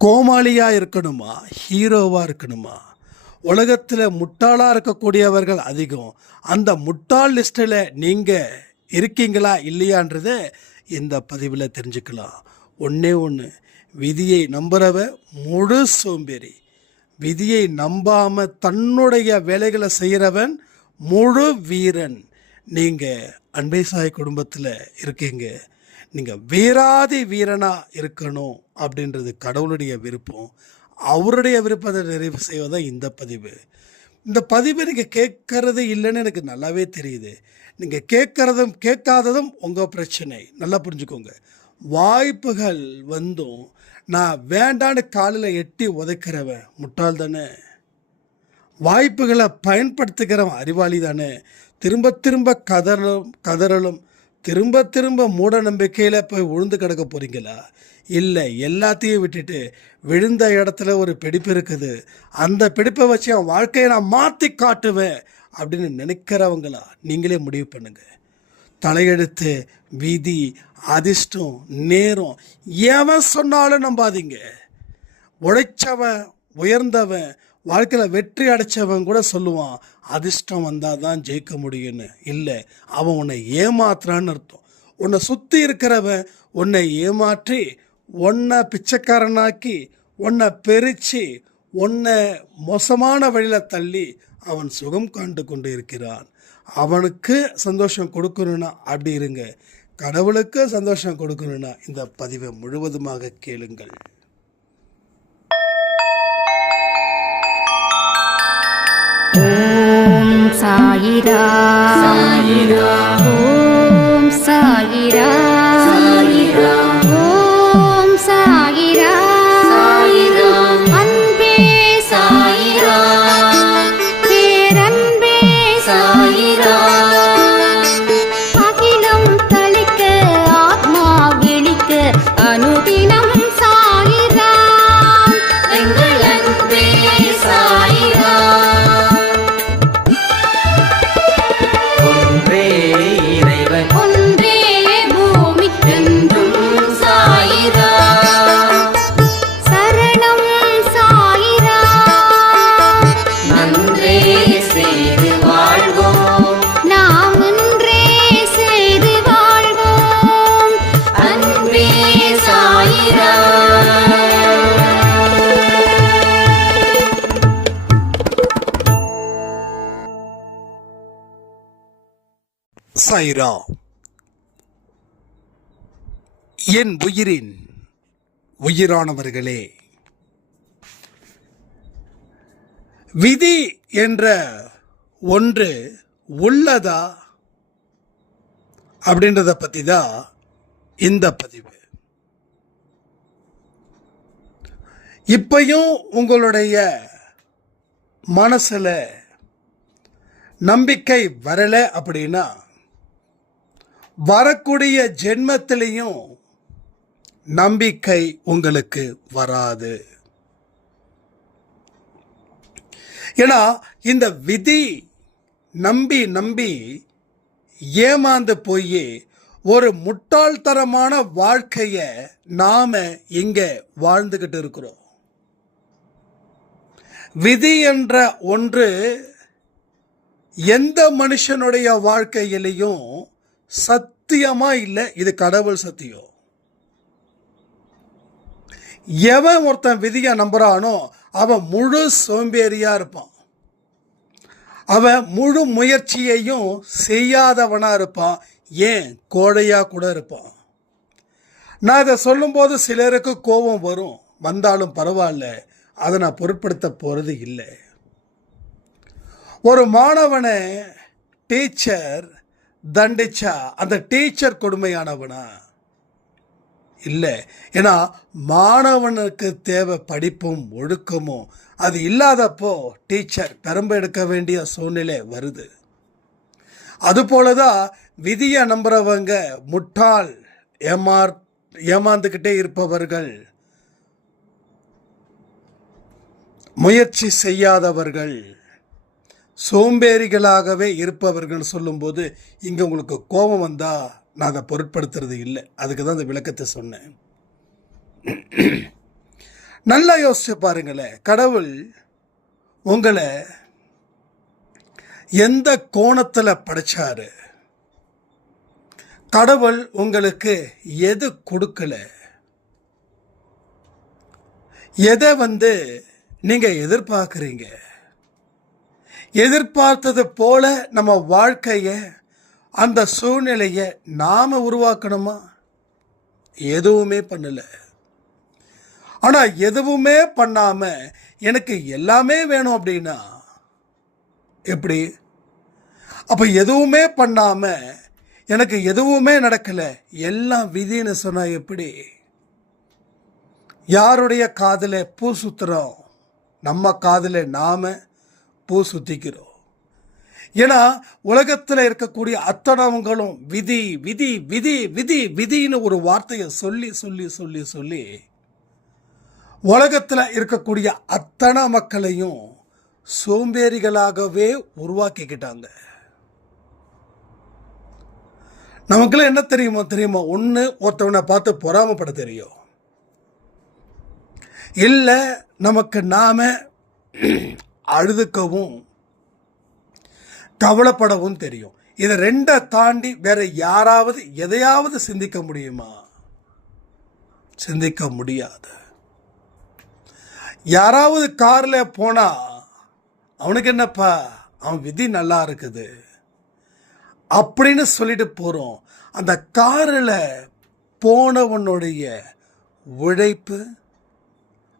கோமாளியாக இருக்கணுமா, ஹீரோவாக இருக்கணுமா? உலகத்தில் முட்டாளாக இருக்கக்கூடியவர்கள் அதிகம். அந்த முட்டாள் லிஸ்ட்டில் நீங்கள் இருக்கீங்களா இல்லையான்றதை இந்த பதிவில் தெரிஞ்சுக்கலாம். ஒன்றே ஒன்று, விதியை நம்புகிறவன் முழு சோம்பேறி. விதியை நம்பாமல் தன்னுடைய வேலைகளை செய்கிறவன் முழு வீரன். நீங்கள் அன்பை சாய் குடும்பத்தில் இருக்கீங்க. நீங்கள் வீராதி வீரனாக இருக்கணும் அப்படின்றது கடவுளுடைய விருப்பம். அவருடைய விருப்பத்தை நிறைவு செய்வதான் இந்த பதிவு. இந்த பதிவை நீங்கள் கேட்கறது இல்லைன்னு எனக்கு நல்லாவே தெரியுது. நீங்கள் கேட்குறதும் கேட்காததும் உங்கள் பிரச்சனை. நல்லா புரிஞ்சுக்கோங்க. வாய்ப்புகள் வந்தும் நான் வேண்டான்னு காலில் எட்டி உதைக்கிறவன் முட்டாள் தானே. வாய்ப்புகளை பயன்படுத்துகிறவன் அறிவாளி தானே. திரும்ப திரும்ப கதறலும் திரும்ப திரும்ப மூட நம்பிக்கையில் போய் விழுந்து கிடக்க போகிறீங்களா? இல்லை, எல்லாத்தையும் விட்டுட்டு விழுந்த இடத்துல ஒரு பிடிப்பு இருக்குது, அந்த பிடிப்பை வச்சு என் வாழ்க்கையை நான் மாற்றி காட்டுவேன் அப்படின்னு நினைக்கிறவங்களா? நீங்களே முடிவு பண்ணுங்க. தலையெழுத்து, விதி, அதிர்ஷ்டம், நேரம் எவன் சொன்னாலும் நம்பாதீங்க. உழைச்சவன், உயர்ந்தவன், வாழ்க்கையில் வெற்றி அடைச்சவன் கூட சொல்லுவான் அதிர்ஷ்டம் வந்தால் தான் ஜெயிக்க முடியும்னு. இல்லை, அவன் உன்னை ஏமாத்துறான்னு அர்த்தம். உன்னை சுற்றி இருக்கிறவன் உன்னை ஏமாற்றி உன்னை பிச்சைக்காரனாக்கி உன்னை பெருச்சு உன்னை மோசமான வழியில் தள்ளி அவன் சுகம் காண்டு கொண்டு இருக்கிறான். அவனுக்கு சந்தோஷம் கொடுக்கணும்னா அப்படி இருங்க. கடவுளுக்கு சந்தோஷம் கொடுக்கணும்னா இந்த பதிவை முழுவதுமாக கேளுங்கள். ஓம் சாயிரா சாயிரா, ஓம் சாயிரா சாயிரா, ஓம் சாயிரா சாயிரா, அன்பே சாயிரா, பேரன்பே சாயிரா, அகிலம் தளிக்க ஆத்மா விழிக்க அனுதினம் சாயிரா, எங்கள் அன்பே சாயிரா. ஒன்றே பூமிக்கென்றும் சாயிரா, சரணம் சாயிரா, நன்றே செய்து வாழ்வோம், நாம் ஒன்றே செய்து வாழ்வோம், அன்பே சாயிரா. சாயிரா. என் உயிரின் உயிரானவர்களே, விதி என்ற ஒன்று உள்ளதா அப்படின்றத பற்றி தான் இந்த பதிவு. இப்பையும் உங்களுடைய மனசில் நம்பிக்கை வரலை அப்படின்னா வரக்கூடிய ஜென்மத்திலையும் நம்பிக்கை உங்களுக்கு வராது. ஏன்னா இந்த விதி நம்பி நம்பி ஏமாந்து போய் ஒரு முட்டாள்தனமான வாழ்க்கையை நாம இங்க வாழ்ந்துகிட்டு இருக்கிறோம். விதி என்ற ஒன்று எந்த மனுஷனுடைய வாழ்க்கையிலையும் சத்தியமா இல்லை. இது கடவுள் சத்தியம். எவன் ஒருத்தன் விதியை நம்புறானோ அவன் முழு சோம்பேறியா இருப்பான். அவன் முழு முயற்சியையும் செய்யாதவனா இருப்பான். ஏன், கோழையா கூட இருப்பான். நான் இதை சொல்லும்போது சிலருக்கு கோபம் வரும். வந்தாலும் பரவாயில்ல, அதை நான் பொருட்படுத்த போறது இல்லை. ஒரு மாணவனை டீச்சர் தண்டிச்சா அந்த டீச்சர் கொடுமையானவனா? இல்லை. ஏன்னா மாணவனுக்கு தேவை படிப்பும் ஒழுக்கமும். அது இல்லாதப்போ டீச்சர் பெரம்பு எடுக்க வேண்டிய சூழ்நிலை வருது. அதுபோலதான் விதியை நம்புறவங்க முட்டாள், ஏமாந்துக்கிட்டே இருப்பவர்கள், முயற்சி செய்யாதவர்கள், சோம்பேறிகளாகவே இருப்பவர்கள் சொல்லும்போது இங்கே உங்களுக்கு கோபம் வந்தால் நான் அதை பொருட்படுத்துறது இல்லை. அதுக்கு தான் அந்த விளக்கத்தை சொன்னேன். நல்லா யோசிச்சு பாருங்களேன், கடவுள் உங்களை எந்த கோணத்தில் படைச்சாரு? கடவுள் உங்களுக்கு எது கொடுக்கல? எதை நீங்க எதிர்பார்க்குறீங்க? எதிர்பார்த்தது போல நம்ம வாழ்க்கையை, அந்த சூழ்நிலையை நாம உருவாக்கணுமா? எதுவுமே பண்ணல. ஆனா எதுவுமே பண்ணாம எனக்கு எல்லாமே வேணும் அப்படின்னா எப்படி? அப்ப எதுவுமே பண்ணாம எனக்கு எதுவுமே நடக்கல, எல்லாம் விதின்னு சொன்னா எப்படி? யாருடைய காதுல பூ சுத்துறோம்? நம்ம காதுல நாம பூ சுத்திக்கிறோம். ஏன்னா உலகத்தில் இருக்கக்கூடிய அத்தனவங்களும் விதி விதி விதி விதி விதின்னு ஒரு வார்த்தையை சொல்லி சொல்லி சொல்லி சொல்லி உலகத்தில் இருக்கக்கூடிய அத்தனை மக்களையும் சோம்பேறிகளாகவே உருவாக்கிக்கிட்டாங்க. நமக்குலாம் என்ன தெரியுமா? ஒன்று, ஒருத்தவனை பார்த்து பொறாமப்பட தெரியும், இல்லை நமக்கு நாம அழுதுக்கவும் கவலைப்படவும் தெரியும். இதை ரெண்டை தாண்டி வேற யாராவது எதையாவது சிந்திக்க முடியுமா? சிந்திக்க முடியாது. யாராவது காரில் போனா அவனுக்கு என்னப்பா, அவன் விதி நல்லா இருக்குது அப்படின்னு சொல்லிட்டு போகிறோம். அந்த காரில் போனவனுடைய உழைப்பு,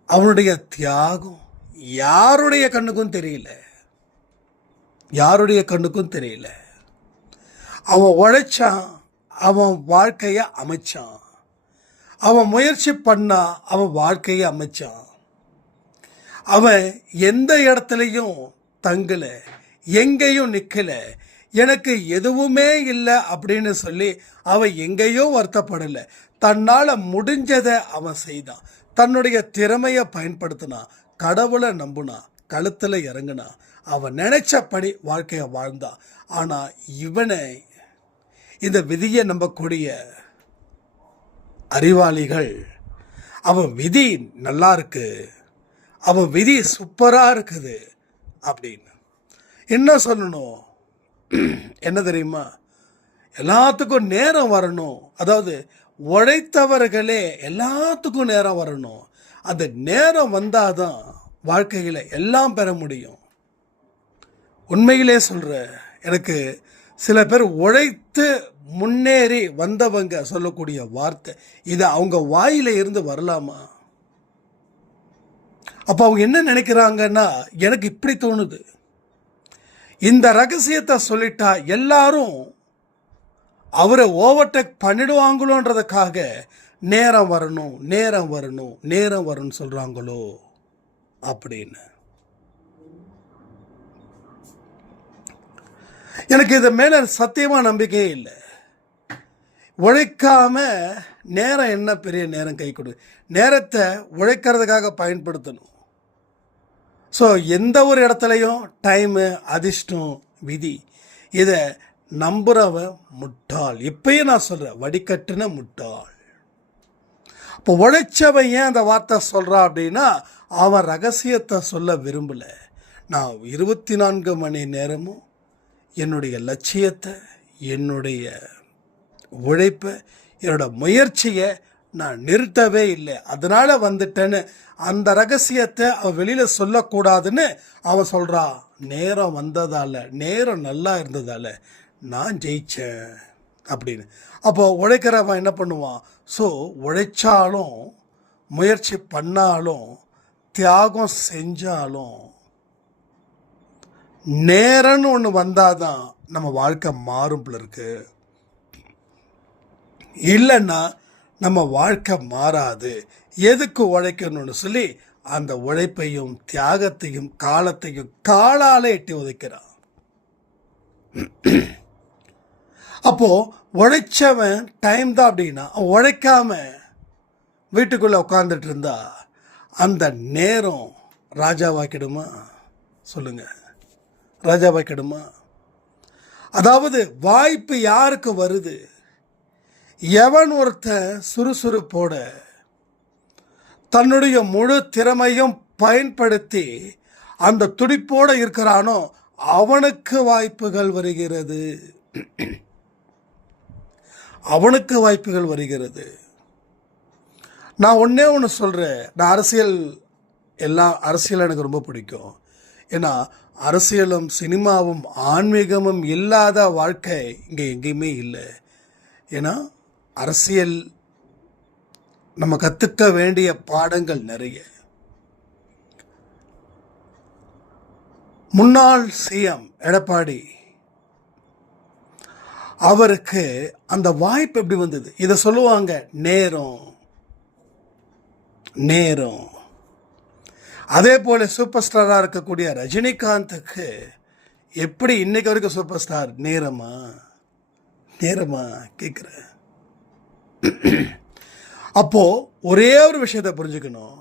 அவனுடைய தியாகம் யாருடைய கண்ணுக்கும் தெரியல. யாருடைய கண்ணுக்கும் தெரியல. அவன் உழைச்சான், அவன் வாழ்க்கையை அமைச்சான், அவன் முயற்சி பண்ணா, அவன் வாழ்க்கையை அமைச்சான். அவன் எந்த இடத்துலையும் தங்கல, எங்கேயும் நிற்கல, எனக்கு எதுவுமே இல்லை அப்படின்னு சொல்லி அவன் எங்கேயோ வருத்தப்படலை. தன்னால் முடிஞ்சதை அவன் செய்தான். தன்னுடைய திறமையை பயன்படுத்தினான், கடவுளை நம்பினான், கழுத்தில் இறங்கினான், அவன் நினைச்சபடி வாழ்க்கையை வாழ்ந்தான். ஆனால் இவனை, இந்த விதியை நம்பக்கூடிய அறிவாளிகள், அவன் விதி நல்லா இருக்கு, அவன் விதி சூப்பராக இருக்குது அப்படின்னு என்ன சொல்லணும்? என்ன தெரியுமா? எல்லாத்துக்கும் நேரம் வரணும். அதாவது உழைத்தவர்களே எல்லாத்துக்கும் நேரம் வரணும். அந்த நேரம் வந்தாதான் வாழ்க்கையில் எல்லாம் பெற முடியும். உண்மையிலே சொல்ற, எனக்கு சில பேர் உழைத்து முன்னேறி வந்தவங்க சொல்லக்கூடிய வார்த்தை இது அவங்க வாயில இருந்து வரலாமா? அப்போ அவங்க என்ன நினைக்கிறாங்கன்னா, எனக்கு இப்படி தோணுது, இந்த ரகசியத்தை சொல்லிட்டா எல்லாரும் அவரை ஓவர்டேக் பண்ணிடுவாங்களோன்றதுக்காக நேரம் வரணும் நேரம் வரணும் நேரம் வரும்னு சொல்றாங்களோ அப்படின்னு. எனக்கு இது மேல சத்தியமா நம்பிக்கையே இல்லை. உழைக்காம நேரம் என்ன பெரிய நேரம் கை கொடு? நேரத்தை உழைக்கிறதுக்காக பயன்படுத்தணும். ஸோ எந்த ஒரு இடத்துலையும் டைமு, அதிர்ஷ்டம், விதி, இதை நம்புறவன் முட்டாள். இப்பயும் நான் சொல்கிறேன், வடிகட்டுன முட்டாள். இப்போ உழைச்சவன் ஏன் அந்த வார்த்தை சொல்கிறான் அப்படின்னா, அவன் ரகசியத்தை சொல்ல விரும்பலை. நான் 24 மணி நேரமும் என்னுடைய லட்சியத்தை, என்னுடைய உழைப்பை, என்னோட முயற்சியை நான் நிறுத்தவே இல்லை, அதனால் வந்துட்டேன்னு அந்த ரகசியத்தை அவன் வெளியில் சொல்லக்கூடாதுன்னு அவன் சொல்கிறான். நேரம் வந்ததால், நேரம் நல்லா இருந்ததால் நான் ஜெயித்தேன் அப்படின்னு. அப்போது உழைக்கிறவன் என்ன பண்ணுவான்? ஸோ உழைச்சாலும், முயற்சி பண்ணாலும், தியாகம் செஞ்சாலும் நேரம்னு ஒன்று வந்தால் தான் நம்ம வாழ்க்கை மாறும் போல இருக்கு. இல்லைன்னா நம்ம வாழ்க்கை மாறாது. எதுக்கு உழைக்கணும்னு சொல்லி அந்த உழைப்பையும் தியாகத்தையும் காலத்தையும் காலால எட்டி உதைக்கிறான். அப்போ உழைச்சவன் டைம் தான் அப்படின்னா, உழைக்காம வீட்டுக்குள்ள உட்காந்துட்டு இருந்தா அந்த நேரம் ராஜாவாக்கிடுமா? சொல்லுங்க, ராஜாவாக்கிடுமா? அதாவது வாய்ப்பு யாருக்கு வருது? எவன் ஒருத்தன் சுறுசுறுப்போட தன்னுடைய முழு திறமையும் பயன்படுத்தி அந்த துடிப்போடு இருக்கிறானோ அவனுக்கு வாய்ப்புகள் வருகிறது. அவனுக்கு வாய்ப்புகள் வருகிறது. நான் ஒன்றே ஒன்று சொல்கிறேன். நான் அரசியல் எனக்கு ரொம்ப பிடிக்கும். ஏன்னா அரசியலும் சினிமாவும் ஆன்மீகமும் இல்லாத வாழ்க்கை இங்கே எங்கேயுமே இல்லை. ஏன்னா அரசியல் நம்ம கற்றுக்க வேண்டிய பாடங்கள் நிறைய. முன்னாள் சிஎம் எடப்பாடி அவருக்கு அந்த வாய்ப்பு எப்படி வந்தது? இதை சொல்லுவாங்க நேரம். அதே போல சூப்பர் ஸ்டாராக இருக்கக்கூடிய ரஜினிகாந்துக்கு எப்படி இன்னைக்கு வரைக்கும் சூப்பர் ஸ்டார்? நேரமா கேட்குறேன். அப்போ ஒரே ஒரு விஷயத்தை புரிஞ்சுக்கணும்.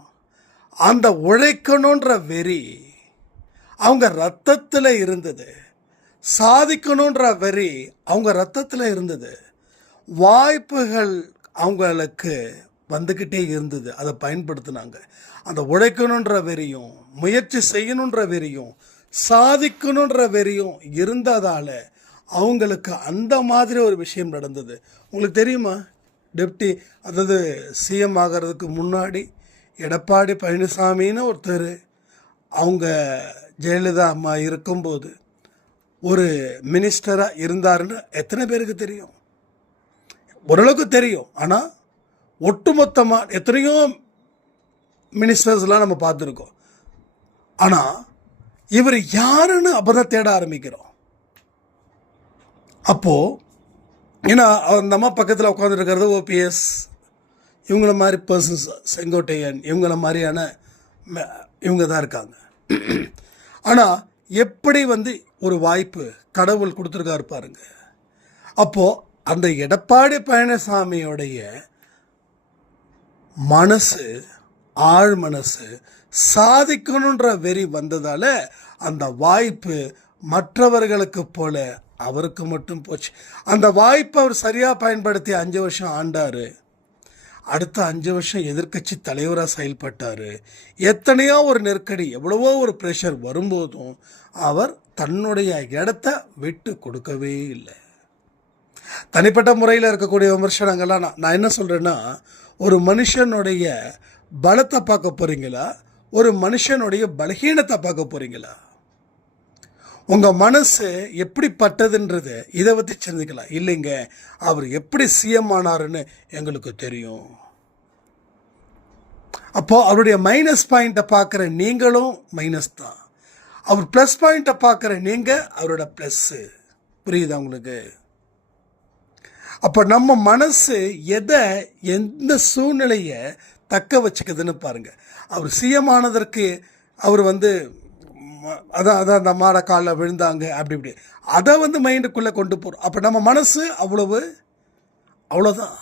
அந்த உழைக்கணுன்ற வெறி அவங்க ரத்தத்தில் இருந்தது. சாதிக்கணுன்ற வெறி அவங்க ரத்தத்தில் இருந்தது. வாய்ப்புகள் அவங்களுக்கு வந்துக்கிட்டே இருந்தது. அதை பயன்படுத்தினாங்க. அந்த உழைக்கணுன்ற வெறியும் முயற்சி செய்யணுன்ற வெறியும் சாதிக்கணுன்ற வெறியும் இருந்ததால் அவங்களுக்கு அந்த மாதிரி ஒரு விஷயம் நடந்தது. உங்களுக்கு தெரியுமா? அதாவது சிஎம் ஆகிறதுக்கு முன்னாடி எடப்பாடி பழனிசாமின்னு ஒருத்தர் அவங்க ஜெயலலிதா அம்மா இருக்கும்போது ஒரு மினிஸ்டராக இருந்தாருன்னு எத்தனை பேருக்கு தெரியும்? ஓரளவுக்கு தெரியும். ஆனால் ஒட்டுமொத்தமாக எத்தனையோ மினிஸ்டர்ஸ்லாம் நம்ம பார்த்துருக்கோம். ஆனால் இவர் யாருன்னு அப்போ தான் தேட ஆரம்பிக்கிறோம். அப்போது ஏன்னா அந்த அம்மா பக்கத்தில் உட்காந்துருக்கிறது ஓபிஎஸ், இவங்கள மாதிரி பர்சன்ஸ், செங்கோட்டையன், இவங்கள மாதிரியான இவங்க தான் இருக்காங்க. ஆனால் எப்படி ஒரு வாய்ப்பு கடவுள் கொடுத்துருக்காரு பாருங்க. அப்போது அந்த எடப்பாடி பழனிசாமியோடைய மனசு, ஆழ் மனசு, சாதிக்கணுன்ற வெறி வந்ததால் அந்த வாய்ப்பு மற்றவர்களுக்கு போல அவருக்கு மட்டும் போச்சு. அந்த வாய்ப்பை அவர் சரியாக பயன்படுத்தி 5 வருஷம் ஆண்டார். அடுத்த 5 வருஷம் எதிர்க்கட்சி தலைவராக செயல்பட்டார். எத்தனையோ ஒரு நெருக்கடி, எவ்வளவோ ஒரு ப்ரெஷர் வரும்போதும் அவர் தன்னுடைய இடத்த விட்டு கொடுக்கவே இல்லை. தனிப்பட்ட முறையில் இருக்கக்கூடிய விமர்சனங்கள்லாம் நான் என்ன சொல்கிறேன்னா, ஒரு மனுஷனுடைய பலத்தை பார்க்க போகிறீங்களா, ஒரு மனுஷனுடைய பலகீனத்தை பார்க்க போகிறீங்களா? உங்கள் மனசு எப்படிப்பட்டதுன்றது இதை பற்றி தெரிஞ்சுக்கலாம். இல்லைங்க, அவர் எப்படி சிஎம் ஆனாருன்னு எங்களுக்கு தெரியும். அப்போது அவருடைய மைனஸ் பாயிண்ட்டை பார்க்குற நீங்களும் மைனஸ் தான். அவர் ப்ளஸ் பாயிண்ட்டை பார்க்குற நீங்கள் அவரோட ப்ளஸ்ஸு. புரியுதா உங்களுக்கு? அப்போ நம்ம மனசு எந்த சூழ்நிலையை தக்க வச்சுக்குதுன்னு பாருங்கள். அவர் சிஎம் ஆனதற்கு அவர் அதான் அந்த மாட காலில் விழுந்தாங்க அப்படி அதை மைண்டுக்குள்ளே கொண்டு போகிறோம். அப்போ நம்ம மனசு அவ்வளோதான்.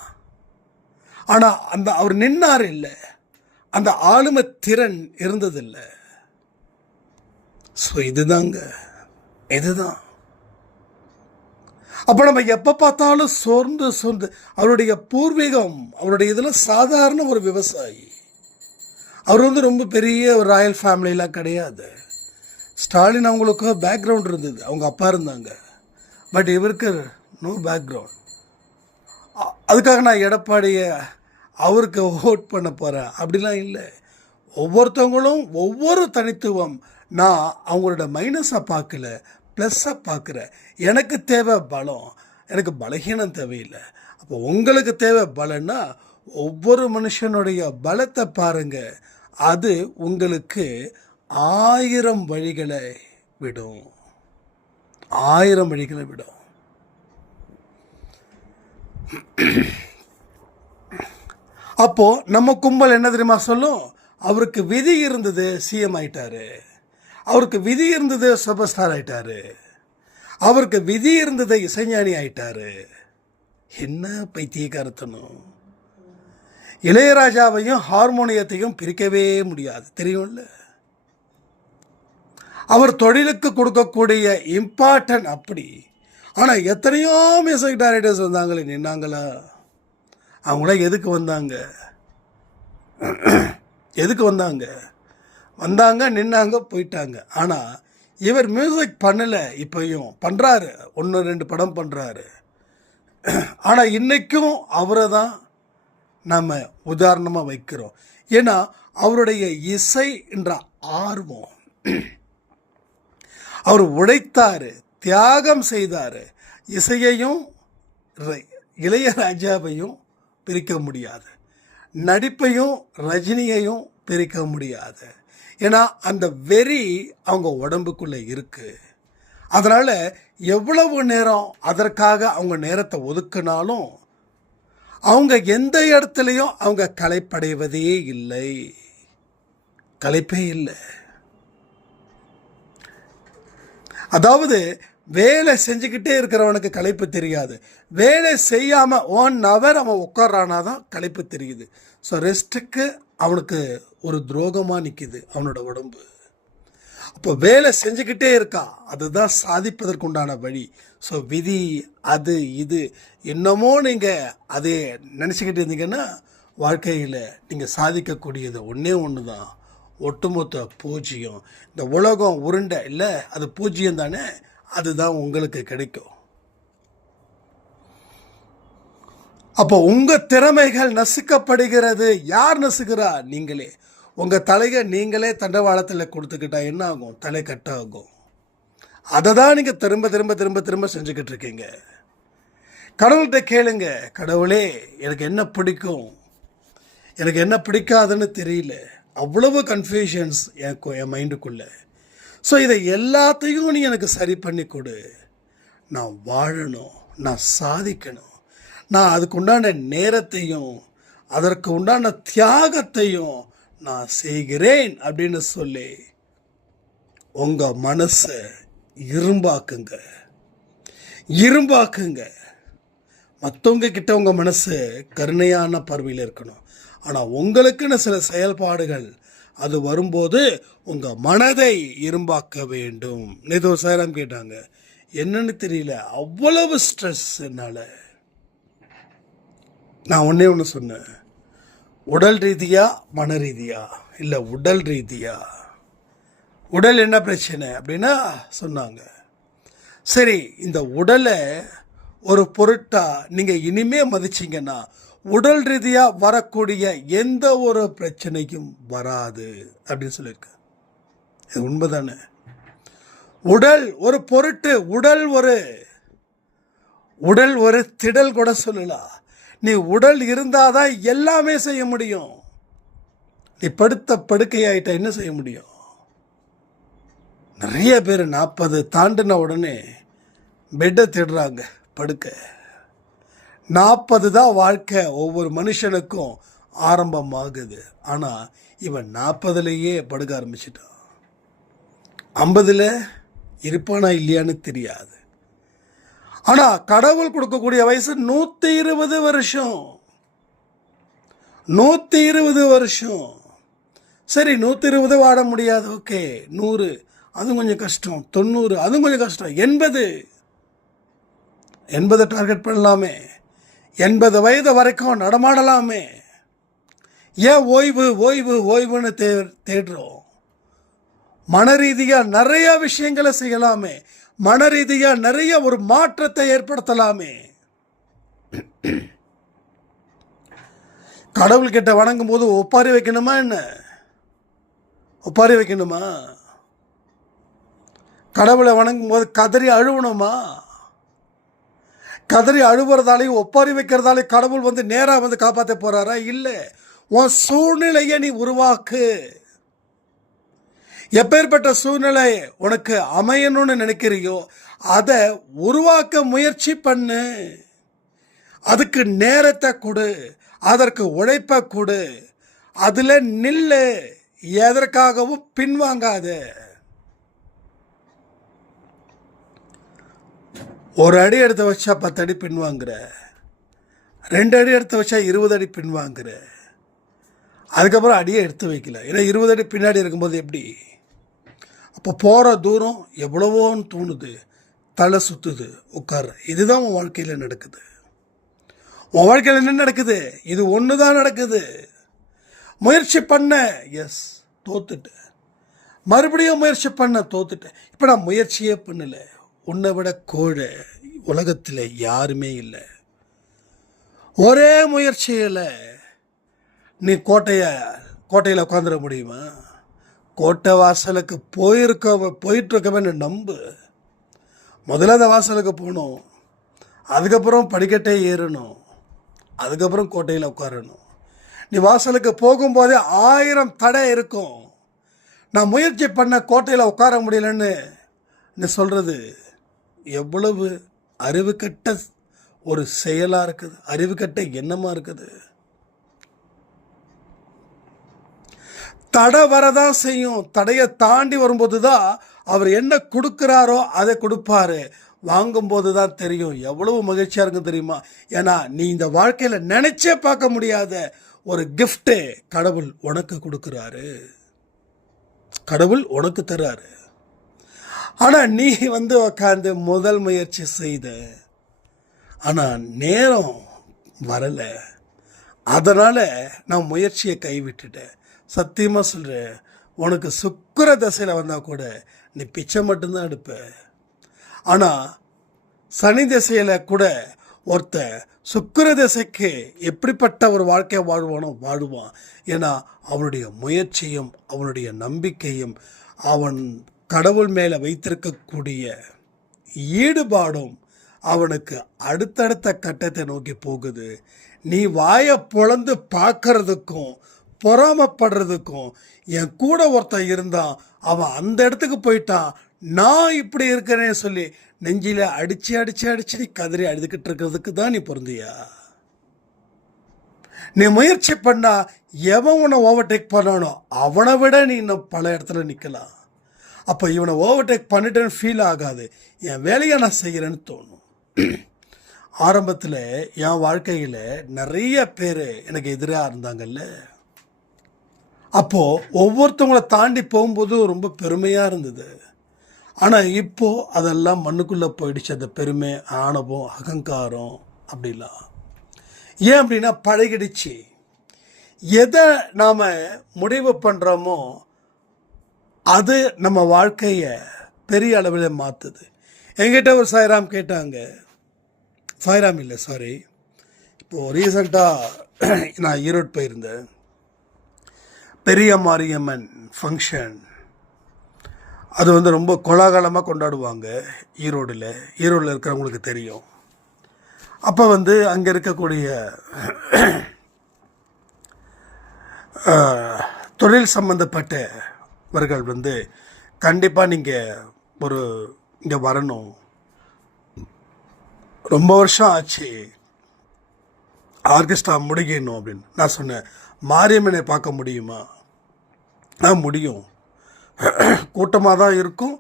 ஆனால் அவர் நின்னார் இல்லை, அந்த ஆளுமை திறன் இருந்ததில்லை. ஸோ இதுதான். அப்போ நம்ம எப்போ பார்த்தாலும் சோர்ந்து அவருடைய பூர்வீகம், அவருடைய இதில் சாதாரண ஒரு விவசாயி. அவர் ரொம்ப பெரிய ஒரு ராயல் ஃபேமிலியெலாம் கிடையாது. ஸ்டாலின் அவங்களுக்கு பேக்ரவுண்ட் இருந்தது, அவங்க அப்பா இருந்தாங்க. பட் இவருக்கு நோ பேக்ரவுண்ட். அதுக்காக நான் எடப்பாடியை அவருக்கு ஓட் பண்ண போகிறேன் அப்படிலாம் இல்லை. ஒவ்வொருத்தவங்களும் ஒவ்வொரு தனித்துவம். நான் அவங்களோட மைனஸை பார்க்கல, ப்ளஸ்ஸை பார்க்குறேன். எனக்கு தேவை பலம், எனக்கு பலகீனம் தேவையில்லை. அப்போ உங்களுக்கு தேவை பலன்னா ஒவ்வொரு மனுஷனுடைய பலத்தை பாருங்கள். அது உங்களுக்கு 1000 வழிகளை விடும். அப்போது நம்ம கும்பல் என்ன தெரியுமா சொல்லும்? அவருக்கு விதி இருந்தது, சிஎம் ஆயிட்டாரு. அவருக்கு விதி இருந்தது, சூப்பர் ஸ்டார் ஆயிட்டாரு. அவருக்கு விதி இருந்தது, இசைஞானி ஆயிட்டாரு. என்ன பைத்தியக்காரத்தனம்! இளையராஜாவையும் ஹார்மோனியத்தையும் பிரிக்கவே முடியாது, தெரியும்ல? அவர் தொழிலுக்கு கொடுக்கக்கூடிய இம்பார்ட்டன்ட் அப்படி. ஆனால் எத்தனையோ மியூசிக் டைரக்டர்ஸ் வந்தாங்களே, நின்னாங்களா? அவங்களாம் எதுக்கு வந்தாங்க? எதுக்கு வந்தாங்க நின்னாங்க போயிட்டாங்க. ஆனால் இவர் மியூசிக் பண்ணலை, இப்பயும் பண்ணுறாரு, 1-2 படம் பண்ணுறாரு. ஆனால் இன்றைக்கும் அவரை தான் நம்ம உதாரணமாக வைக்கிறோம். ஏன்னா அவருடைய இசை என்ற ஆர்வம், அவர் உழைத்தார், தியாகம் செய்தார். இசையையும் இளையராஜாவையும் பிரிக்க முடியாது, நடிப்பையும் ரஜினியையும் பிரிக்க முடியாது. ஏன்னா அந்த வெறி அவங்க உடம்புக்குள்ளே இருக்குது. அதனால் எவ்வளவு நேரம் அதற்காக அவங்க நேரத்தை ஒதுக்கினாலும் அவங்க எந்த இடத்துலையும் அவங்க களைப்படைவதே இல்லை, களைப்பே இல்லை. அதாவது வேலை செஞ்சுக்கிட்டே இருக்கிறவனுக்கு களைப்பு தெரியாது, வேலை செய்யாமல் 1 hour அவன் உட்காரானா தான் களைப்பு தெரியுது. ஸோ ரெஸ்ட்டுக்கு அவனுக்கு ஒரு துரோகமாக நிற்கிது அவனோட உடம்பு. அப்போ வேலை செஞ்சுக்கிட்டே இருக்கா, அதுதான் சாதிப்பதற்குண்டான வழி. ஸோ விதி அது இது என்னமோ நீங்கள் அதை நினச்சிக்கிட்டு இருந்தீங்கன்னா வாழ்க்கையில் நீங்கள் சாதிக்கக்கூடியது ஒன்று தான், ஒட்டுமொத்த பூஜ்ஜியம். இந்த உலகம் உருண்டை இல்லை, அது பூஜ்ஜியம் தானே, அதுதான் உங்களுக்கு கிடைக்கும். அப்போ உங்கள் திறமைகள் நசுக்கப்படுகிறது. யார் நசுக்கிறா? நீங்களே. உங்கள் தலையை நீங்களே தண்டவாளத்தில் கொடுத்துக்கிட்டா என்ன ஆகும்? தலை கட்டாகும். அதை தான் நீங்கள் திரும்ப திரும்ப திரும்ப திரும்ப செஞ்சுக்கிட்டு இருக்கீங்க. கடவுள்கிட்ட கேளுங்க, கடவுளே எனக்கு என்ன பிடிக்கும், எனக்கு என்ன பிடிக்காதுன்னு தெரியல, அவ்வளவு கன்ஃபியூஷன்ஸ் என் மைண்டுக்குள்ளே. ஸோ இதை எல்லாத்தையும் நீ எனக்கு சரி பண்ணி கொடு. நான் வாழணும், நான் சாதிக்கணும், நான் அதுக்கு உண்டான நேரத்தையும் அதற்கு உண்டான தியாகத்தையும் நான் செய்கிறேன் அப்படின்னு சொல்லி உங்கள் மனசை இரும்பாக்குங்க. மற்றவங்க கிட்ட உங்கள் மனசு கருணையான பார்வையில் இருக்கணும். ஆனால் உங்களுக்குன்னு சில செயல்பாடுகள் அது வரும்போது உங்கள் மனதை இரும்பாக்க வேண்டும். நேற்று ஒரு சாராம் கேட்டாங்க, என்னன்னு தெரியல, அவ்வளவு ஸ்ட்ரெஸ் என்னால். நான் ஒன்று சொன்னேன், உடல் ரீதியா மன ரீதியா? இல்லை, உடல் ரீதியா. உடல் என்ன பிரச்சனை அப்படின்னா சொன்னாங்க, சரி இந்த உடலை ஒரு பொருட்டாக நீங்கள் இனிமே மதிச்சிங்கன்னா உடல் ரீதியாக வரக்கூடிய எந்த ஒரு பிரச்சனையும் வராது அப்படின்னு சொல்லியிருக்க. இது உண்மைதானே? உடல் ஒரு பொருட்டு, உடல் ஒரு திடல் கூட சொல்லலாம். நீ உடல் இருந்தாதான் எல்லாமே செய்ய முடியும். நீ படுக்கையாயிட்ட என்ன செய்ய முடியும்? நிறைய பேர் 40 தாண்டின உடனே பெட்டை தேடுறாங்க, படுக்க. 40 தான் வாழ்க்கை ஒவ்வொரு மனுஷனுக்கும் ஆரம்பமாகுது. ஆனால் இவன் 40லேயே படுக்க ஆரம்பிச்சிட்டான். 50ல் இருப்பானா இல்லையான்னு தெரியாது. ஆனால் கடவுள் கொடுக்கக்கூடிய வயசு 120 வருஷம். 120 வருஷம். சரி, 120 வாட முடியாது, ஓகே. 100 அதுவும் கொஞ்சம் கஷ்டம், 90 அதுவும் கொஞ்சம் கஷ்டம், 80 டார்கெட் பண்ணலாமே, 80 வயது வரைக்கும் நடமாடலாமே. ஏன் ஓய்வுன்னு தேடுறோம்? மன ரீதியாக நிறைய விஷயங்களை செய்யலாமே, மன ரீதியாக நிறைய ஒரு மாற்றத்தை ஏற்படுத்தலாமே. கடவுள்கிட்ட வணங்கும் போது ஒப்பாரி வைக்கணுமா என்ன? ஒப்பாரி வைக்கணுமா? கடவுளை வணங்கும் போது கதறி அழுவணுமா? கதறி அழுவுறதாலையும் ஒப்பாரி வைக்கிறதாலையும் கடவுள் வந்து நேராக வந்து காப்பாற்ற போறாரா? இல்லை. உன் சூழ்நிலையை நீ உருவாக்கு. எப்பேற்பட்ட சூழ்நிலை உனக்கு அமையணும்னு நினைக்கிறியோ அதை உருவாக்க முயற்சி பண்ணு. அதுக்கு நேரத்தை கொடு, அதற்கு உழைப்பை கொடு, அதில் நில்லு, எதற்காகவும் பின்வாங்காத. ஒரு அடி எடுத்து வச்சா 10 அடி பின்வாங்குற, 2 அடி எடுத்து வச்சா 20 அடி பின்வாங்குற, அதுக்கப்புறம் அடியே எடுத்து வைக்கல. ஏன்னா 20 அடி பின்னாடி இருக்கும்போது எப்படி? அப்போ போகிற தூரம் எவ்வளவோன்னு தோணுது, தலை சுற்றுது, உட்கார். இதுதான் உன் வாழ்க்கையில் நடக்குது. உன் வாழ்க்கையில் என்ன நடக்குது? இது ஒன்று தான் நடக்குது. முயற்சி பண்ண, எஸ், தோத்துட்டேன். மறுபடியும் முயற்சி பண்ண, தோத்துட்டேன். இப்போ நான் முயற்சியே பண்ணலை. உன்னை விட கோழை உலகத்தில் யாருமே இல்லை. ஒரே முயற்சியில் நீ கோட்டையில் உட்காந்துட முடியுமா? கோட்டை வாசலுக்கு போயிட்டுருக்கவன்னு நம்பு. முதல்ல அந்த வாசலுக்கு போகணும், அதுக்கப்புறம் படிக்கட்டே ஏறணும், அதுக்கப்புறம் கோட்டையில் உட்காரணும். நீ வாசலுக்கு போகும்போதே 1000 தடை இருக்கும். நான் முயற்சி பண்ண கோட்டையில் உட்கார முடியலன்னு நீ சொல்கிறது எவ்வளவு அறிவுக்கட்ட ஒரு செயலாக இருக்குது, அறிவுக்கட்ட எண்ணமாக இருக்குது. தடை வரதான் செய்யும். தடையை தாண்டி வரும்போது தான் அவர் என்ன கொடுக்குறாரோ அதை கொடுப்பாரு. வாங்கும்போது தான் தெரியும் எவ்வளவு மகிழ்ச்சியாக இருக்கும் தெரியுமா? ஏன்னா நீ இந்த வாழ்க்கையில் நினைச்சே பார்க்க முடியாத ஒரு கிஃப்ட்டு கடவுள் உனக்கு கொடுக்குறாரு, கடவுள் உனக்கு தர்றாரு. ஆனால் நீ உக்காந்து முதல் முயற்சி செய்த, ஆனால் நேரம் வரலை, அதனால் நான் முயற்சியை கைவிட்டுட்டேன். சத்தியமாக சொல்கிறேன், உனக்கு சுக்கிர தசையில் வந்தால் கூட நீ பிச்சை மட்டும்தான் எடுப்ப. ஆனால் சனி திசையில் கூட ஒருத்தன் சுக்கிர திசைக்கு எப்படிப்பட்ட ஒரு வாழ்க்கையை வாழ்வான். ஏன்னா அவனுடைய முயற்சியும் அவனுடைய நம்பிக்கையும் அவன் கடவுள் மேலே வைத்திருக்கக்கூடிய ஈடுபாடும் அவனுக்கு அடுத்தடுத்த கட்டத்தை நோக்கி போகுது. நீ வாயை பொளந்து பார்க்கறதுக்கும் பொறாமப்படுறதுக்கும் என் கூட ஒருத்தன் இருந்தான், அவன் அந்த இடத்துக்கு போயிட்டான், நான் இப்படி இருக்கிறேன்னு சொல்லி நெஞ்சில அடிச்சு நீ கதறி அழுதுகிட்டு இருக்கிறதுக்கு தான் நீ பொருந்தியா? நீ முயற்சி பண்ணா எவன் உன்னை ஓவர்டேக் பண்ணானோ அவனை விட நீ இன்னும் பல இடத்துல நிற்கலாம். அப்போ இவனை ஓவர்டேக் பண்ணிட்டேன்னு ஃபீல் ஆகாது, என் வேலையை நான் செய்கிறேன்னு தோணும். ஆரம்பத்தில் என் வாழ்க்கையில் நிறைய பேர் எனக்கு எதிராக இருந்தாங்கல்ல, அப்போது ஒவ்வொருத்தவங்களை தாண்டி போகும்போது ரொம்ப பெருமையாக இருந்தது. ஆனால் இப்போது அதெல்லாம் மண்ணுக்குள்ளே போயிடுச்சு. அந்த பெருமை, ஆணவம், அகங்காரம் அப்படிலாம். ஏன் அப்படின்னா பழகிடுச்சு. எதை நாம் முடிவு பண்ணுறோமோ அது நம்ம வாழ்க்கையை பெரிய அளவில் மாற்றுது. என்கிட்ட ஒரு சாய்ராம் கேட்டாங்க, சாய்ராம் இல்லை சாரி, இப்போது ரீசண்டாக நான் ஈரோடு போயிருந்தேன். பெரிய மாரியம்மன் ஃபங்க்ஷன், அது ரொம்ப கோலாகலமாக கொண்டாடுவாங்க ஈரோடில் இருக்கிறவங்களுக்கு தெரியும். அப்போ அங்கே இருக்கக்கூடிய தொழில் சம்மந்தப்பட்டவர்கள் கண்டிப்பாக நீங்கள் இங்கே வரணும், ரொம்ப வருஷம் ஆச்சு ஆர்கெஸ்ட்ரா முடிக்கணும் அப்படின்னு. நான் சொன்னேன், மாரியம்மனை பார்க்க முடியுமா? முடியும், கூட்டமாக தான் இருக்கும்,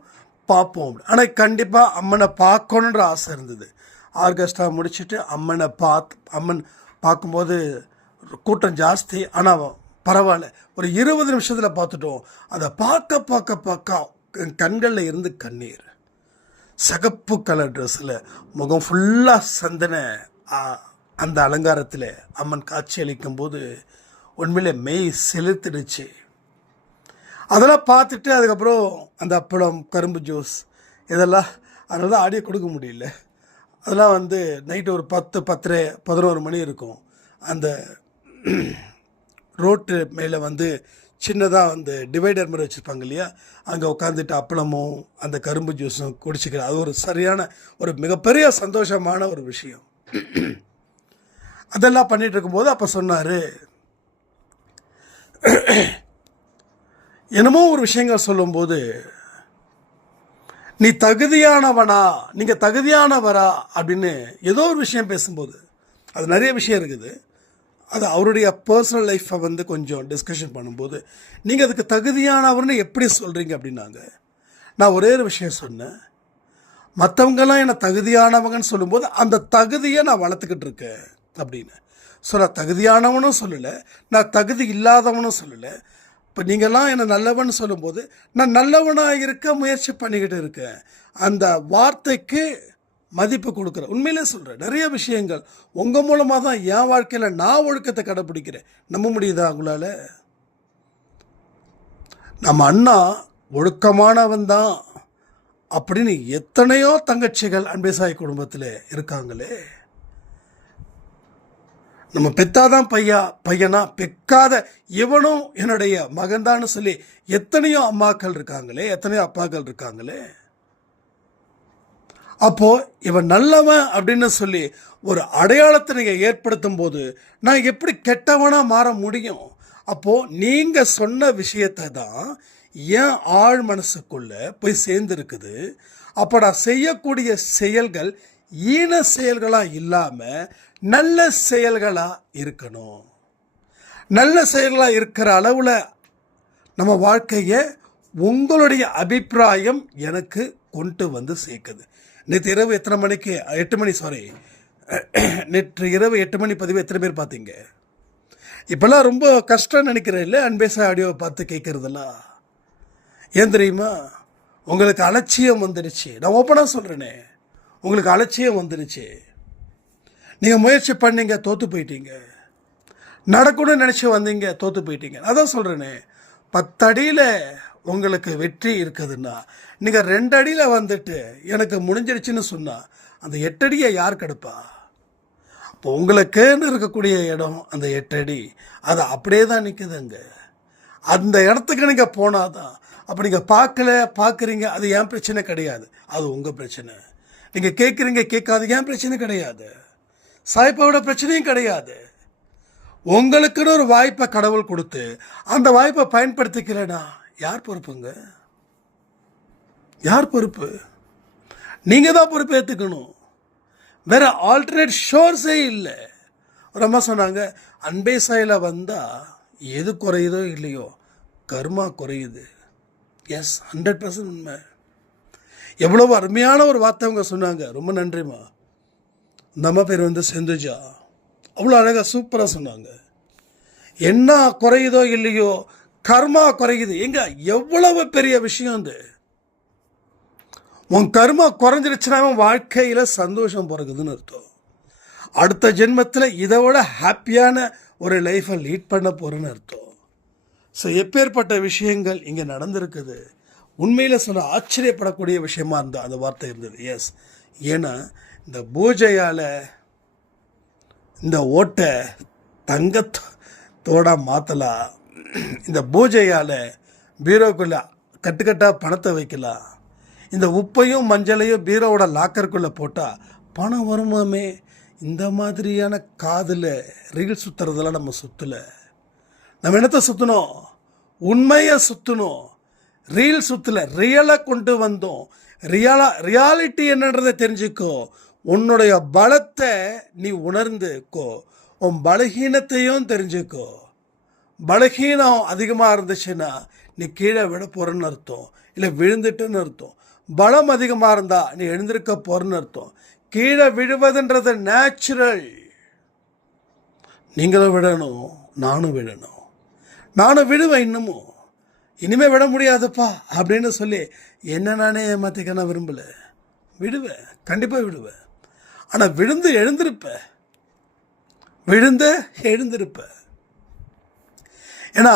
பார்ப்போம். ஆனால் கண்டிப்பாக அம்மனை பார்க்கணுன்ற ஆசை இருந்தது. ஆர்கெஸ்ட்ரா முடிச்சுட்டு அம்மன் பார்க்கும்போது கூட்டம் ஜாஸ்தி, ஆனால் பரவாயில்ல, ஒரு 20 நிமிஷத்தில் பார்த்துட்டோம். அதை பார்க்க கண்களில் இருந்து கண்ணீர். சிகப்பு கலர் ட்ரெஸ்ஸில் முகம் ஃபுல்லாக சந்தன அந்த அலங்காரத்தில் அம்மன் காட்சி அளிக்கும் போது உண்மையிலே மெய் செலுத்திடுச்சு. அதெல்லாம் பார்த்துட்டு அதுக்கப்புறம் அந்த அப்பளம், கரும்பு ஜூஸ் இதெல்லாம், அதனால தான் ஆடியோ கொடுக்க முடியல. அதெல்லாம் நைட்டு ஒரு 10, 10:30, 11 மணி இருக்கும். அந்த ரோட்டு மேலே சின்னதாக டிவைடர் மாதிரி வச்சுருப்பாங்க இல்லையா, அங்கே உட்காந்துட்டு அப்பளமும் அந்த கரும்பு ஜூஸும் குடிச்சிக்கிற, அது ஒரு சரியான ஒரு மிகப்பெரிய சந்தோஷமான ஒரு விஷயம். அதெல்லாம் பண்ணிகிட்டு இருக்கும்போது அப்போ சொன்னார், என்னமோ ஒரு விஷயங்கள் சொல்லும்போது, நீ தகுதியானவனா, நீங்கள் தகுதியானவரா அப்படின்னு ஏதோ ஒரு விஷயம் பேசும்போது, அது நிறைய விஷயம் இருக்குது, அது அவருடைய பர்சனல் லைஃப்பை கொஞ்சம் டிஸ்கஷன் பண்ணும்போது, நீங்கள் அதுக்கு தகுதியானவர்னு எப்படி சொல்கிறீங்க அப்படின்னாங்க. நான் ஒரே ஒரு விஷயம் சொன்னேன், மற்றவங்கெல்லாம் என்னை தகுதியானவங்கன்னு சொல்லும்போது அந்த தகுதியை நான் வளர்த்துக்கிட்டு இருக்கேன் அப்படின்னு. ஸோ நான் தகுதியானவனும் சொல்லலை, நான் தகுதி இல்லாதவனும் சொல்லலை. இப்போ நீங்கள்லாம் என்னை நல்லவன்னு சொல்லும்போது நான் நல்லவனாக இருக்க முயற்சி பண்ணிக்கிட்டு இருக்கேன். அந்த வார்த்தைக்கு மதிப்பு கொடுக்குறேன். உண்மையிலே சொல்கிறேன், நிறைய விஷயங்கள் உங்கள் மூலமாக தான் என் வாழ்க்கையில் நான் ஒழுக்கத்தை கடைப்பிடிக்கிறேன். நம்ப முடியுதா உங்களால்? நம்ம அண்ணா ஒழுக்கமானவன் தான் அப்படின்னு எத்தனையோ தங்கச்சிகள் அன்பேசாய் குடும்பத்தில் இருக்காங்களே. நம்ம பெத்தாதான் பையனா பெக்காத இவனும் என்னுடைய மகன்தான்னு சொல்லி எத்தனையோ அம்மாக்கள் இருக்காங்களே, எத்தனையோ அப்பாக்கள் இருக்காங்களே. அப்போ இவன் நல்லவன் அப்படின்னு சொல்லி ஒரு அடையாளத்தை நீங்கள் ஏற்படுத்தும் போது நான் எப்படி கெட்டவனா மாற முடியும்? அப்போ நீங்க சொன்ன விஷயத்தை தான் என் ஆழ் மனசுக்குள்ள போய் சேர்ந்துருக்குது. அப்போ நான் செய்யக்கூடிய செயல்கள் ஈன செயல்களாக இல்லாமல் நல்ல செயல்களாக இருக்கணும். நல்ல செயல்களாக இருக்கிற அளவில் நம்ம வாழ்க்கையை உங்களுடைய அபிப்பிராயம் எனக்கு கொண்டு வந்து சேர்க்குது. நேற்று இரவு எத்தனை மணிக்கு 8 மணி நேற்று இரவு 8 மணி பதிவு எத்தனை பேர் பார்த்தீங்க? இப்போல்லாம் ரொம்ப கஷ்டம் நினைக்கிறேன் இல்லை அன்பேசாய் ஆடியோவை பார்த்து கேட்குறதெல்லாம். ஏன் தெரியுமா? உங்களுக்கு அலட்சியம் வந்துடுச்சு. நான் ஓப்பனாக சொல்கிறேனே, உங்களுக்கு அலட்சியம் வந்துடுச்சு. நீங்கள் முயற்சி பண்ணீங்க, தோற்று போயிட்டீங்க. நடக்கணும்னு நினச்சி வந்தீங்க, தோற்று போயிட்டீங்க. அதான் சொல்கிறேனே, 10 அடியில் உங்களுக்கு வெற்றி இருக்குதுன்னா நீங்கள் 2 அடியில் வந்துட்டு எனக்கு முடிஞ்சிடுச்சுன்னு சொன்னால் அந்த 8 அடியை யார் கெடுப்பா? இப்போ உங்களுக்குன்னு இருக்கக்கூடிய இடம் அந்த 8 அடி அது அப்படியே தான் நிற்குதுங்க. அந்த இடத்துக்கு நீங்கள் போனால் தான். அப்போ நீங்கள் பார்க்குறீங்க, அது என் பிரச்சனை கிடையாது, அது உங்கள் பிரச்சனை. நீங்கள் கேட்குறீங்க, கேட்காது என் பிரச்சனை கிடையாது, சாய்ப்பாவோட பிரச்சனையும் கிடையாது. உங்களுக்குன்னு ஒரு வாய்ப்பை கடவுள் கொடுத்து அந்த வாய்ப்பை பயன்படுத்திக்கலைன்னா யார் பொறுப்புங்க? யார் பொறுப்பு? நீங்கள் தான் பொறுப்பு ஏற்றுக்கணும். வேற ஆல்டர்னேட் ஷோர்ஸே இல்லை. ஒரு அம்மா சொன்னாங்க, அன்பேசாயில் வந்தால் எது குறையுதோ இல்லையோ கர்மா குறையுது. எஸ், 100% உண்மை. எவ்வளோ அருமையான ஒரு வார்த்தை அவங்க சொன்னாங்க. ரொம்ப நன்றிம்மா. இந்த அம்மா பேர் வந்து செந்துஜா. அவ்வளோ அழகாக சூப்பராக சொன்னாங்க. என்ன குறையுதோ இல்லையோ கர்மா குறையுது. எங்க எவ்வளவு பெரிய விஷயம் அது. உன் கர்மா குறைஞ்சிருச்சுன்னா வாழ்க்கையில் சந்தோஷம் பிறகுதுன்னு அர்த்தம். அடுத்த ஜென்மத்தில் இதை விட ஹாப்பியான ஒரு லைஃப்பை லீட் பண்ண போகிறேன்னு அர்த்தம். ஸோ எப்பேற்பட்ட விஷயங்கள் இங்கே நடந்திருக்குது. உண்மையில் சொன்ன ஆச்சரியப்படக்கூடிய விஷயமா இருந்தால் அந்த வார்த்தை இருந்தது. எஸ், ஏன்னா இந்த பூஜையால் இந்த ஓட்டை தங்கத்தோட மாற்றலாம். இந்த பூஜையால் பீரோக்குள்ளே கட்டுக்கட்டாக பணத்தை வைக்கலாம். இந்த உப்பையும் மஞ்சளையும் பீரோவோட லாக்கருக்குள்ளே போட்டால் பணம் வருமாமே. இந்த மாதிரியான காதில் ரீல் சுற்றுறதெல்லாம் நம்ம சுற்றலை. நம்ம என்னத்தை சுற்றணும்? உண்மையை சுற்றணும். ரீல் சுற்றலை, ரியலாக கொண்டு வந்தோம். ரியாலிட்டி என்னன்றதை தெரிஞ்சுக்கோ. உன்னுடைய பலத்தை நீ உணர்ந்துக்கோ. உன் பலகீனத்தையும் தெரிஞ்சுக்கோ. பலகீனம் அதிகமாக இருந்துச்சுன்னா நீ கீழே விட போகிறன்னு அர்த்தம், இல்லை விழுந்துட்டுன்னு அர்த்தம். பலம் அதிகமாக இருந்தால் நீ எழுந்திருக்க போகிறன்னு அர்த்தம். கீழே விழுவதுன்றது நேச்சுரல். நீங்களும் விடணும், நானும் விடணும். நானும் விடுவேன். இன்னமும் இனிமேல் விட முடியாதுப்பா அப்படின்னு சொல்லி என்ன நானே ஏமாற்றிக்க நான் விரும்பலை. விடுவேன், கண்டிப்பாக விடுவேன். ஆனால் விழுந்து எழுந்திருப்பேன். ஏன்னா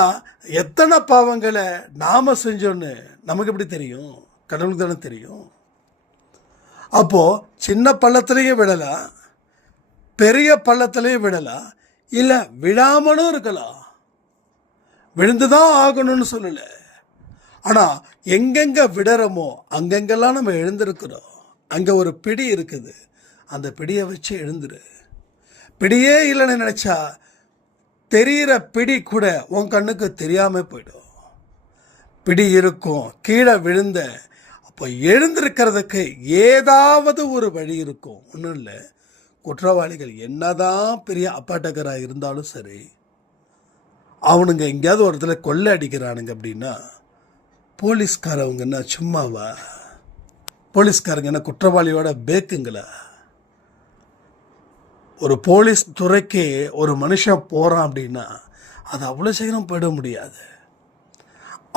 எத்தனை பாவங்களை நாம் செஞ்சோன்னு நமக்கு எப்படி தெரியும்? கடவுளுக்கு தானே தெரியும். அப்போது சின்ன பள்ளத்துலேயும் விடலாம், பெரிய பள்ளத்துலேயும் விடலாம், இல்லை விழாமலும் இருக்கலாம். விழுந்து தான் ஆகணும்னு சொல்லலை. ஆனால் எங்கெங்கே விடுறோமோ அங்கெங்கெல்லாம் நம்ம எழுந்திருக்கிறோம். அங்கே ஒரு பிடி இருக்குது, அந்த பிடியை வச்சு எழுந்துரு. பிடியே இல்லைன்னு நினச்சா தெரிகிற பிடி கூட உன் கண்ணுக்கு தெரியாமல் போயிடும். பிடி இருக்கும், கீழே விழுந்த. அப்போ எழுந்திருக்கிறதுக்கு ஏதாவது ஒரு வழி இருக்கும். ஒன்றும் இல்லை, குற்றவாளிகள் என்னதான் பெரிய அப்பாட்டக்கராக இருந்தாலும் சரி, அவனுங்க எங்கேயாவது ஒரு இடத்துல கொள்ளை அடிக்கிறானுங்க அப்படின்னா போலீஸ்காரவங்க என்ன சும்மாவா? போலீஸ்காரங்க என்ன குற்றவாளியோட பேக்குங்களா? ஒரு போலீஸ் துறைக்கு ஒரு மனுஷன் போகிறான் அப்படின்னா அது அவ்வளோ சீக்கிரம் போயிட முடியாது.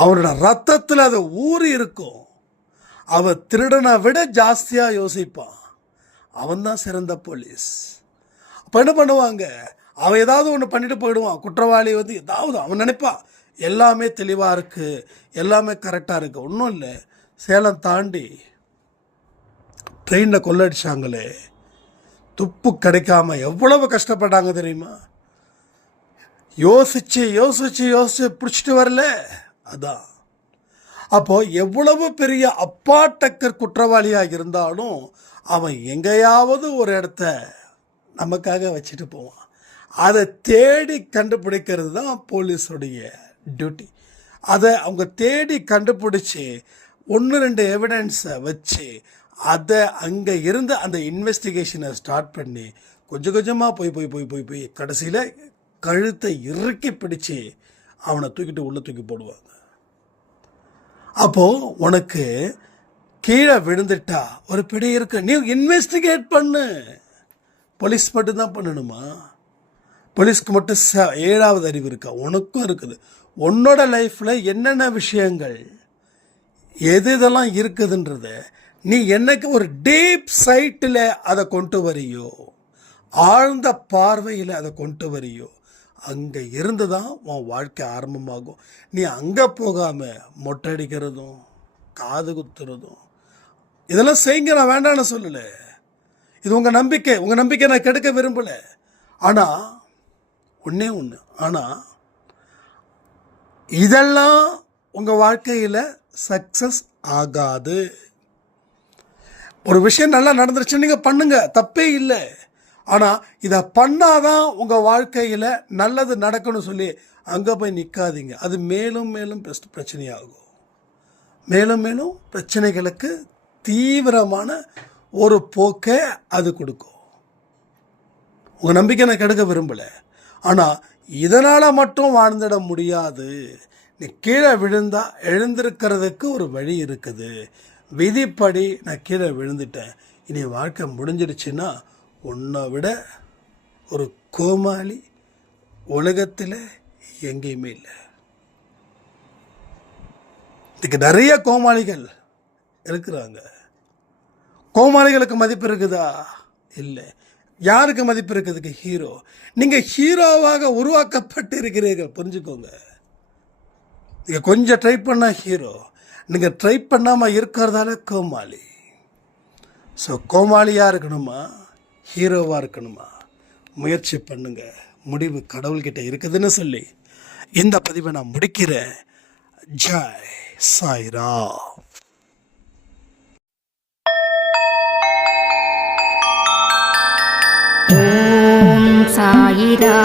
அவனோட ரத்தத்தில் அது ஊறி இருக்கும். அவன் திருடனை விட ஜாஸ்தியாக யோசிப்பான். அவன்தான் சிறந்த போலீஸ். அப்போ என்ன பண்ணுவாங்க? அவன் ஏதாவது ஒன்று பண்ணிட்டு போயிடுவான். குற்றவாளி வந்து ஏதாவது அவன் நினைப்பான், எல்லாமே தெளிவாக இருக்குது, எல்லாமே கரெக்டாக இருக்குது. ஒன்றும் இல்லை, சேலம் தாண்டி ட்ரெயினில் கொள்ளடிச்சாங்களே, துப்பு கிடைக்காம எவ்வளவு கஷ்டப்பட்டாங்க தெரியுமா? யோசிச்சு யோசிச்சு யோசிச்சு பிடிச்சிட்டு வரல. அதான் அப்போ எவ்வளவு பெரிய அப்பாட்டக்கர் குற்றவாளியாக இருந்தாலும் அவன் எங்கேயாவது ஒரு இடத்த நமக்காக வச்சுட்டு போவான். அதை தேடி கண்டுபிடிக்கிறது தான் போலீஸுடைய டியூட்டி. அதை அவங்க தேடி கண்டுபிடிச்சி 1-2 எவிடன்ஸை வச்சு அதை அங்கே இருந்து அந்த இன்வெஸ்டிகேஷனை ஸ்டார்ட் பண்ணி கொஞ்சம் கொஞ்சமாக போய் கடைசியில் கழுத்தை இறுக்கி பிடிச்சி அவனை தூக்கிட்டு உள்ளே தூக்கி போடுவாங்க. அப்போது உனக்கு கீழே விழுந்துட்டா ஒரு பிடி இருக்கு, நீ இன்வெஸ்டிகேட் பண்ணு. போலீஸ் மட்டும்தான் பண்ணணுமா? போலீஸ்க்கு மட்டும் 7வது அறிவு இருக்கா? உனக்கும் இருக்குது. உன்னோட லைஃப்பில் என்னென்ன விஷயங்கள் எது இதெல்லாம் இருக்குதுன்றத நீ என்னைக்கு ஒரு டீப் சைட்டில் அதை கொண்டு வரியோ, ஆழ்ந்த பார்வையில் அதை கொண்டு வரியோ, அங்கே இருந்து தான் உன் வாழ்க்கை ஆரம்பமாகும். நீ அங்கே போகாமல் மொட்டை அடிக்கிறதும் காது குத்துறதும் இதெல்லாம் செய்யுங்க, நான் வேண்டான்னு சொல்லலை. இது உங்கள் நம்பிக்கை நான் கெடுக்க விரும்பலை. ஆனால் ஒன்றே ஒன்று, ஆனால் இதெல்லாம் உங்கள் வாழ்க்கையில் சக்ஸஸ் ஆகாது. ஒரு விஷயம் நல்லா நடந்துருச்சு, நீங்கள் பண்ணுங்க, தப்பே இல்லை. ஆனால் இதை பண்ணாதான் உங்கள் வாழ்க்கையில் நல்லது நடக்கணும்னு சொல்லி அங்கே போய் நிற்காதீங்க. அது மேலும் மேலும் பிரச்சனையாகும். மேலும் மேலும் பிரச்சனைகளுக்கு தீவிரமான ஒரு போக்கை அது கொடுக்கும். உங்கள் நம்பிக்கை நான் கெடுக்க விரும்பலை. ஆனால் இதனால் மட்டும் வாழ்ந்துட முடியாது. நீ கீழே விழுந்தா எழுந்திருக்கிறதுக்கு ஒரு வழி இருக்குது. விதிப்படி நான் கீழே விழுந்துட்டேன், இனி வாழ்க்கை முடிஞ்சிடுச்சுன்னா உன்னை விட ஒரு கோமாளி உலகத்தில் எங்கேயுமே இல்லை. இதுக்கு நிறைய கோமாளிகள் இருக்கிறாங்க. கோமாளிகளுக்கு மதிப்பு இருக்குதா? இல்லை. யாருக்கு மதிப்பு இருக்குதுக்கு? ஹீரோ. நீங்கள் ஹீரோவாக உருவாக்கப்பட்டு இருக்கிறீர்கள், புரிஞ்சுக்கோங்க. நீங்கள் கொஞ்சம் ட்ரை பண்ணால் ஹீரோ, நீங்கள் ட்ரை பண்ணாமல் இருக்கிறதால கோமாளி. ஸோ கோமாளியாக இருக்கணுமா ஹீரோவாக இருக்கணுமா? முயற்சி பண்ணுங்க. முடிவு கடவுள்கிட்ட இருக்குதுன்னு சொல்லி இந்த பதிவை நான் முடிக்கிறேன். ஜெய் சாய்ராம். ஓம் சாயிரா.